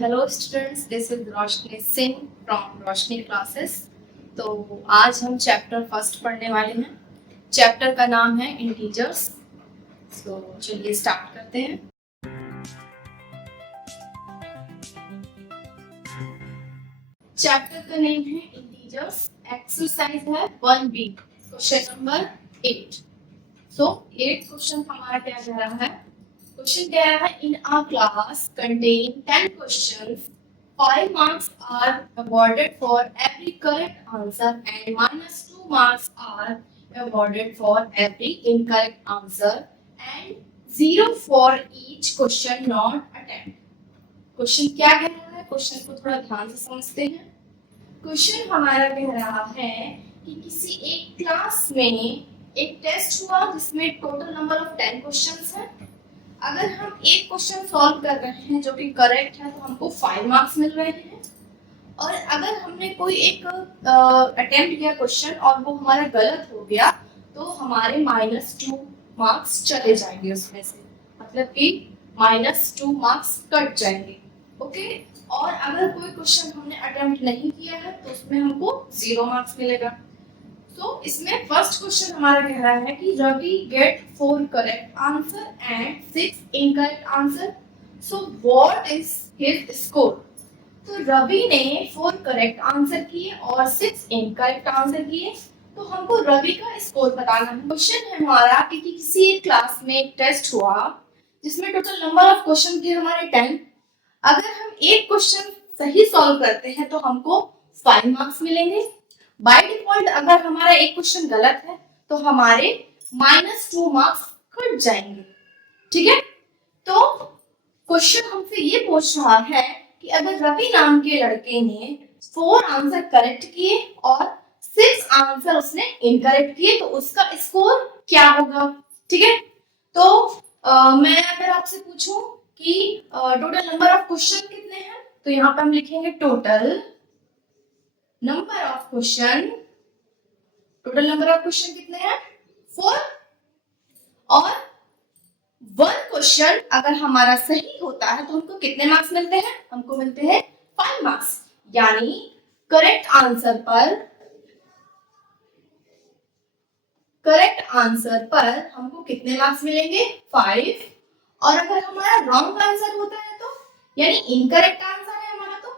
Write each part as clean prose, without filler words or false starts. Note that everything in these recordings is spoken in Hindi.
Hello students, this is Roshni Singh from Roshni classes. तो आज हम चैप्टर फर्स्ट पढ़ने वाले हैं। चैप्टर का नाम है इंटीजर्स। तो चलिए स्टार्ट करते हैं। चैप्टर का नेम है इंटीजर्स। एक्सरसाइज है 1B, क्वेश्चन नंबर 8। सो 8 क्वेश्चन हमारा क्या कह रहा है? क्वेश्चन कह रहा है in a class contain 10 questions, 5 marks are awarded for every correct answer and minus 2 marks are awarded for every incorrect answer and 0 for each question not attempted। Question क्या कह रहा है? क्वेश्चन को थोड़ा ध्यान से समझते हैं। क्वेश्चन हमारा कह रहा है कि किसी एक क्लास में एक टेस्ट हुआ जिसमें टोटल नंबर ऑफ 10 क्वेश्चंस है। अगर हम एक क्वेश्चन सॉल्व कर रहे हैं जो कि करेक्ट है तो हमको 5 मार्क्स मिल रहे हैं, और अगर हमने कोई एक अटेम्प्ट किया क्वेश्चन और वो हमारा गलत हो गया तो हमारे -2 मार्क्स चले जाएंगे उसमें से, मतलब कि -2 मार्क्स कट जाएंगे। ओके। और अगर कोई क्वेश्चन हमने अटेम्प्ट नहीं किया है तो उसमें हमको 0 मार्क्स मिलेगा। तो इसमें फर्स्ट क्वेश्चन हमारा कह रहा है कि Ravi get 4 correct answer and 6 incorrect answer, so what is his score. तो रवि ने 4 करेक्ट आंसर किए और 6 इनकरेक्ट आंसर किए, तो हमको रवि का स्कोर बताना है। क्वेश्चन है हमारा कि किसी एक क्लास में एक टेस्ट हुआ जिसमें टोटल नंबर ऑफ क्वेश्चन थे हमारे 10। अगर हम एक क्वेश्चन सही सॉल्व करते हैं तो हमको 5 मार्क्स मिलेंगे। बाय डिफॉल्ट अगर हमारा एक क्वेश्चन गलत है तो हमारे -2 मार्क्स कट जाएंगे। ठीक है। तो क्वेश्चन हमसे ये पूछ रहा है कि अगर रवि नाम के लड़के ने 4 आंसर करेक्ट किए और 6 आंसर उसने इनकरेक्ट किए तो उसका स्कोर क्या होगा। ठीक है। तो मैं अगर आपसे पूछूं कि टोटल नंबर ऑफ क्वेश्चन कितने हैं तो यहाँ पे हम लिखेंगे total number of question. Total number of question कितने हैं? 4। और 1 क्वेश्चन अगर हमारा सही होता है तो हमको कितने मार्क्स मिलते हैं? हमको मिलते हैं 5 मार्क्स। यानी करेक्ट आंसर पर हमको कितने मार्क्स मिलेंगे? 5। और अगर हमारा रॉन्ग आंसर होता है तो, यानी इनकरेक्ट आंसर है हमारा, तो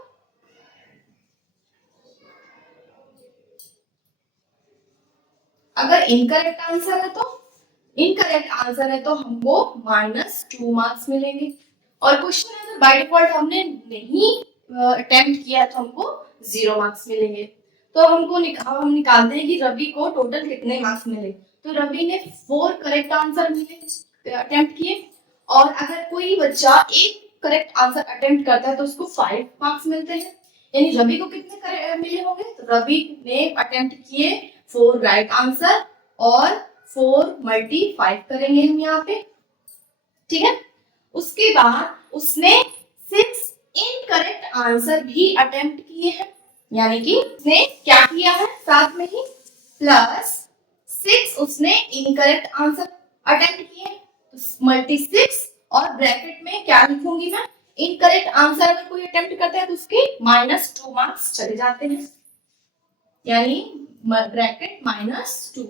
अगर इनकरेक्ट आंसर है तो हमको -2 मार्क्स मिलेंगे। और क्वेश्चन अगर बाय डिफॉल्ट हमने नहीं अटेम्प्ट किया तो हमको 0 मार्क्स मिलेंगे। तो हम निकालते हैं कि रवि को टोटल कितने मार्क्स मिले। तो रवि ने 4 करेक्ट आंसर अटेम्प्ट किए, और अगर कोई बच्चा एक करेक्ट आंसर अटेम्प्ट करता है तो उसको 5 मार्क्स मिलते हैं। यानी रवि को कितने मिले होंगे? तो रवि ने अटेम्प्ट किए 4 राइट आंसर, और 4 मल्टी 5 करेंगे हम यहाँ पे। ठीक है। उसके बाद उसने 6 इनकरेक्ट आंसर भी अटेम्प्ट किए हैं, यानी कि उसने क्या किया है, साथ में ही +6 उसने इनकरेक्ट आंसर अटेम्प्ट किए। तो मल्टी 6 और ब्रैकेट में क्या लिखूंगी मैं? इनकरेक्ट आंसर अगर कोई अटेम्प्ट करता है तो उसके -2 मार्क्स चले जाते हैं, यानी ब्रैकेट -2।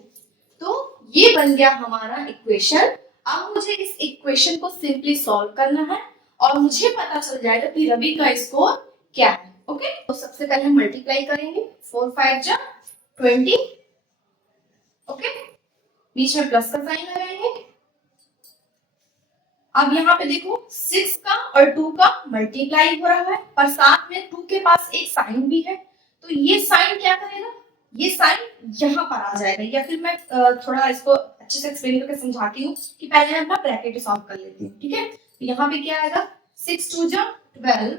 तो ये बन गया हमारा इक्वेशन। अब मुझे इस इक्वेशन को सिंपली सॉल्व करना है और मुझे पता चल जाएगा कि रवि का स्कोर क्या है। ओके। तो सबसे पहले हम मल्टीप्लाई करेंगे। 4 5 जा 20। ओके। बीच में प्लस का साइन लगाएंगे। अब यहाँ पे देखो 6 का और 2 का मल्टीप्लाई हो रहा है, और साथ में 2 के पास एक साइन भी है। तो ये साइन क्या करेगा? ये साइन यहाँ पर आ जाएगा, या फिर मैं थोड़ा इसको अच्छे से एक्सप्लेन करके समझाती हूँ कि पहले हम अपना ब्रैकेट सॉल्व कर लेते हैं। ठीक है। तो यहाँ पे क्या आएगा? 6 2 जा 12।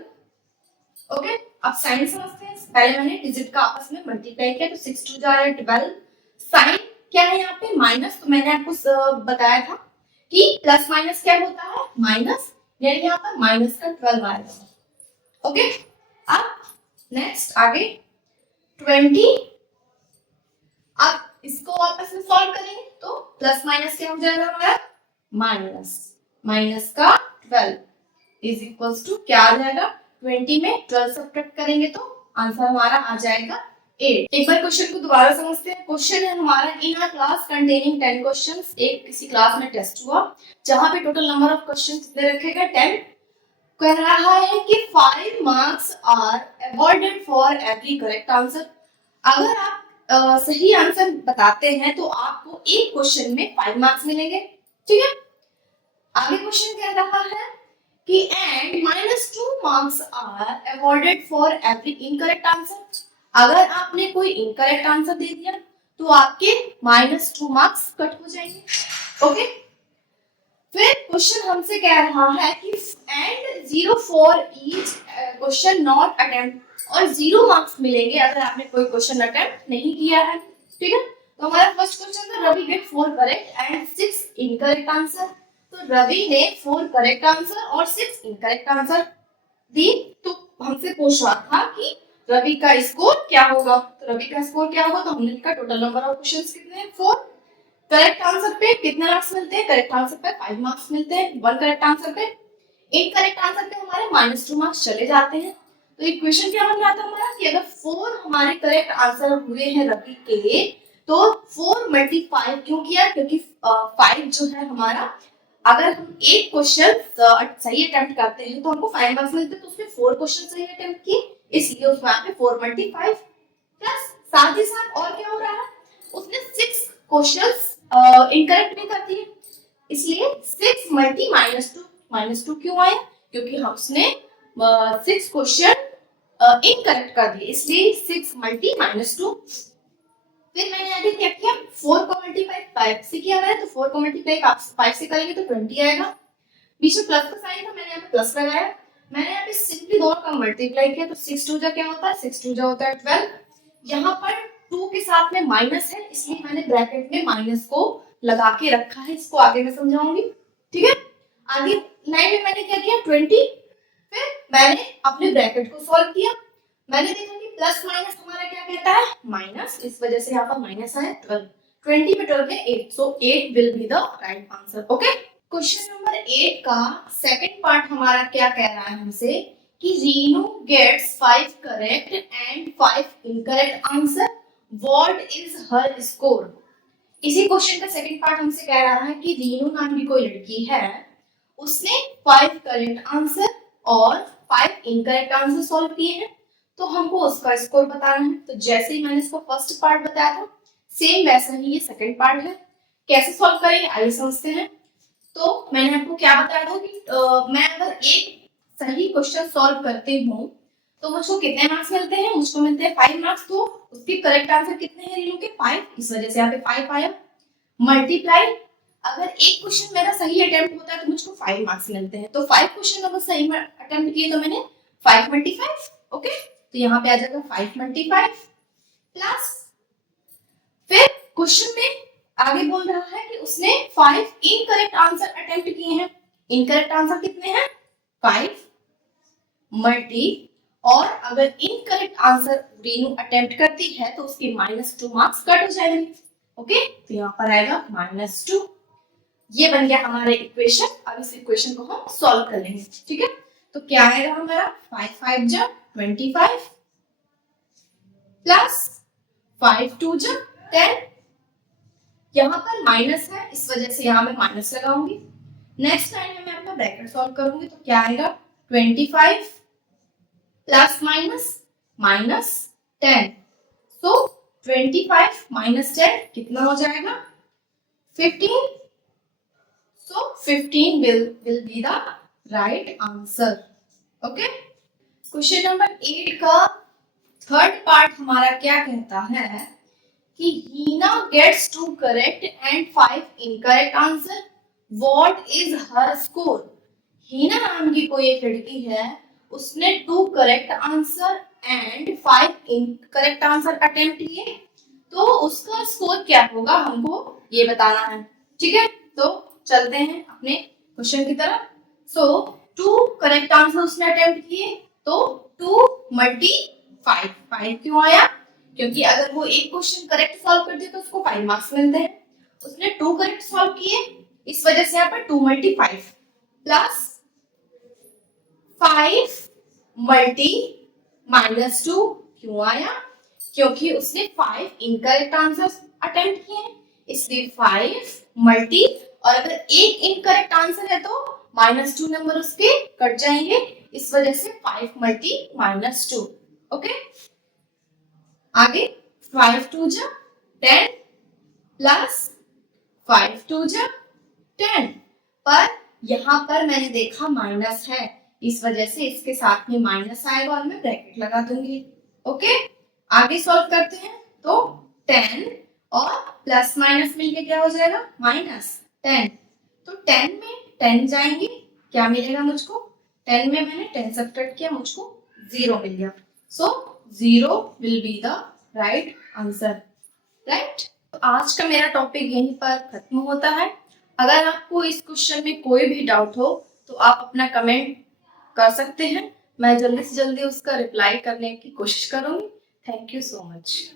ओके। अब साइन समझते हैं। पहले मैंने डिजिट का आपस में मल्टीप्लाई किया तो 6 2 जा 12। साइन क्या है यहाँ पे? माइनस। तो मैंने आपको बताया था कि प्लस माइनस क्या होता है? माइनस। यानी यहाँ पर माइनस का 12 आएगा। ओके। अब नेक्स्ट आगे 20। अब इसको वापस में सॉल्व करेंगे तो प्लस माइनस क्या हो जाएगा हमारा? माइनस का 12 इज इक्वल्स टू क्या आ जाएगा? 20 में 12 सब्ट्रैक्ट करेंगे तो आंसर हमारा आ जाएगा 8। एक बार क्वेश्चन को दोबारा समझते हैं। क्वेश्चन है हमारा इन अ क्लास कंटेनिंग 10 क्वेश्चंस। एक किसी क्लास में टेस्ट हुआ जहां पे टोटल नंबर ऑफ क्वेश्चन कितने रखे गए 10। कह रहा है कि 5 marks are awarded for every correct answer. अगर आप सही आंसर बताते हैं तो आपको एक क्वेश्चन में 5 मार्क्स मिलेंगे। ठीक है, आगे क्वेश्चन कह रहा है कि and -2 marks are awarded for every incorrect answer. अगर आपने कोई इनकरेक्ट आंसर दे दिया तो आपके -2 मार्क्स कट हो जाएंगे। ओके, फिर क्वेश्चन हमसे कह रहा है कि and 0 for each question not attempt, और 0 मार्क्स मिलेंगे अगर आपने कोई क्वेश्चन अटेम्प्ट नहीं किया है। ठीक है, तो हमारा फर्स्ट क्वेश्चन था Ravi get 4 correct and 6 incorrect answer. तो रवि ने 4 करेक्ट आंसर और 6 इनकरेक्ट आंसर दी। तो हमसे पूछ रहा था कि रवि का स्कोर क्या होगा। तो रवि का स्कोर क्या होगा, तो हमने लिखा टोटल नंबर ऑफ क्वेश्चंस कितने हैं 4। करेक्ट आंसर पे कितने मार्क्स मिलते हैं, करेक्ट आंसर पे 5 मार्क्स मिलते हैं। 1 करेक्ट आंसर पे, इनकरेक्ट आंसर पे हमारे -2 मार्क्स चले जाते हैं। तो इक्वेशन क्या बन जाता है हमारा कि अगर 4 हमारे करेक्ट आंसर हुए हैं रवि के तो 4 × 5 क्यों किया, क्योंकि 5 जो है हमारा, अगर हम एक क्वेश्चन सही अटेम्प्ट करते हैं तो हमको 5 मार्क्स मिलते हैं। तो उसमें 4 क्वेश्चन सही अटेम्प्ट किए, इसलिए उसमें यहाँ पे 4 × 5 प्लस साथ ही साथ और क्या हो रहा है, उसने 6 क्वेश्चंस इनकरेक्ट नहीं करती है, इसलिए 6 × -2 क्यों आया, क्योंकि हमने 6 क्वेश्चन इनकरेक्ट कर दिए, इसलिए 6 × -2। फिर मैंने आगे क्या किया, 4 को मल्टीप्लाई 5 से किया मैंने, तो 4 को मल्टीप्लाई 5 से करेंगे तो 20 आएगा। बीच में प्लस का साइन था, मैंने यहाँ पे प्लस लगाया। मैंने यहाँ पे सिंपली दोनों का मल्टीप्लाई किया तो 6 2 जा क्या होता है, 6 2 जा होता है 12। यहाँ पर 2 के साथ में माइनस है, इसलिए मैंने ब्रैकेट में माइनस को लगा के रखा है। इसको आगे मैं समझाऊंगी। ठीक है, आगे लाइन में मैंने क्या किया 20, फिर मैंने अपने ब्रैकेट को सॉल्व किया। मैंने देखा कि प्लस माइनस हमारा क्या कहता है माइनस, इस वजह से यहाँ पर माइनस आया 12। 20 में 12 है 8, सो 8 will be the right answer. Okay, question number 8 का सेकंड पार्ट हमारा क्या कह रहा है हमसे कि Renu gets 5 correct and 5 incorrect answer, what is her score. इसी क्वेश्चन का सेकंड पार्ट हमसे कह रहा है कि रीनू नाम की कोई लड़की है, उसने 5 करेक्ट आंसर और 5 इनकरेक्ट आंसर सॉल्व किए हैं, तो हमको उसका स्कोर बताना है। तो जैसे ही मैंने इसको फर्स्ट पार्ट बताया था, सेम वैसा ही ये सेकंड पार्ट है। कैसे सॉल्व करेंगे आइए समझते हैं। तो मैंने आपको क्या बताया था कि मैं अगर एक सही क्वेश्चन सॉल्व करती हूँ तो मुझको कितने मार्क्स मिलते हैं, मुझको मिलते हैं 5 मार्क्स। तो उसके करेक्ट आंसर कितने हैं रीनू के 5, इस वजह से यहाँ पे 5 आया। मल्टीप्लाई, अगर एक क्वेश्चन मेरा सही अटेम्प्ट होता है तो मुझको 5 मार्क्स मिलते हैं। तो 5 क्वेश्चन अगर सही अटेम्प्ट किए तो मैंने 5 × 5। ओके, तो यहाँ पे आ जाएगा 5 × 5 प्लस, फिर क्वेश्चन में आगे बोल रहा है कि उसने 5 इनकरेक्ट आंसर अटेम्प्ट किए हैं। इनकरेक्ट आंसर कितने हैं 5 मल्टी, और अगर इनकरेक्ट आंसर रीनू अटेम्प्ट करती है तो उसके -2 मार्क्स कट हो जाएंगे। ओके, तो यहाँ पर आएगा -2। ये बन गया हमारा इक्वेशन। अब इस इक्वेशन को हम सॉल्व कर लेंगे। ठीक है, तो क्या आएगा हमारा 5 5 जा 25 प्लस 5 2 जा 10। यहाँ पर माइनस है, इस वजह से यहाँ मैं माइनस लगाऊंगी। नेक्स्ट लाइन में मैं अपना ब्रैकेट सॉल्व करूंगी तो क्या आएगा 25 प्लस माइनस 10। सो 25 - 10 कितना हो जाएगा 15। So 15 will be the right answer. Okay, question number 8 का थर्ड पार्ट हमारा क्या कहता है कि Heena gets 2 correct and 5 incorrect answer, what is her score. Heena नाम की कोई एक लड़की है, उसने 2 correct answer and 5 incorrect answer attempt किए, तो उसका स्कोर क्या होगा हमको ये बताना है। ठीक है, तो चलते हैं अपने क्वेश्चन की तरफ। सो 2 करेक्ट आंसर उसने अटेम्प्ट किए, तो 2 × 5, 5 क्यों आया, क्योंकि अगर वो एक क्वेश्चन करेक्ट सॉल्व करती है तो उसको 5 मार्क्स मिलते हैं। उसने 2 करेक्ट सॉल्व किए, इस वजह से यहाँ पर 2 × 5 प्लस 5 मल्टी -2 क्यों आया? क्योंकि उसने 5 इनकरेक्ट आंसर अटेम्प्ट किए हैं, इसलिए 5 मल्टी, और अगर एक इनकरेक्ट आंसर है तो -2 नंबर उसके कट जाएंगे, इस वजह से 5 मल्टी -2। ओके, आगे 5 2 जा 10 प्लस 5 2 जा 10, पर यहाँ पर मैंने देखा माइनस है, इस वजह से इसके साथ में माइनस आएगा और मैं ब्रैकेट लगा दूंगी। ओके, आगे सॉल्व करते हैं, तो 10 और प्लस माइनस मिलके क्या हो जाएगा? -10। तो 10 में 10 जाएंगे, क्या मिलेगा मुझको? 10 में मैंने 10 सब्ट्रैक्ट किया, मुझको 0 मिल गया। सो 0 will be the right answer. Right, तो आज का मेरा टॉपिक यहीं पर खत्म होता है। अगर आपको इस क्वेश्चन में कोई भी डाउट हो तो आप अपना कमेंट कर सकते हैं, मैं जल्दी से जल्दी उसका रिप्लाई करने की कोशिश करूंगी। Thank you so much.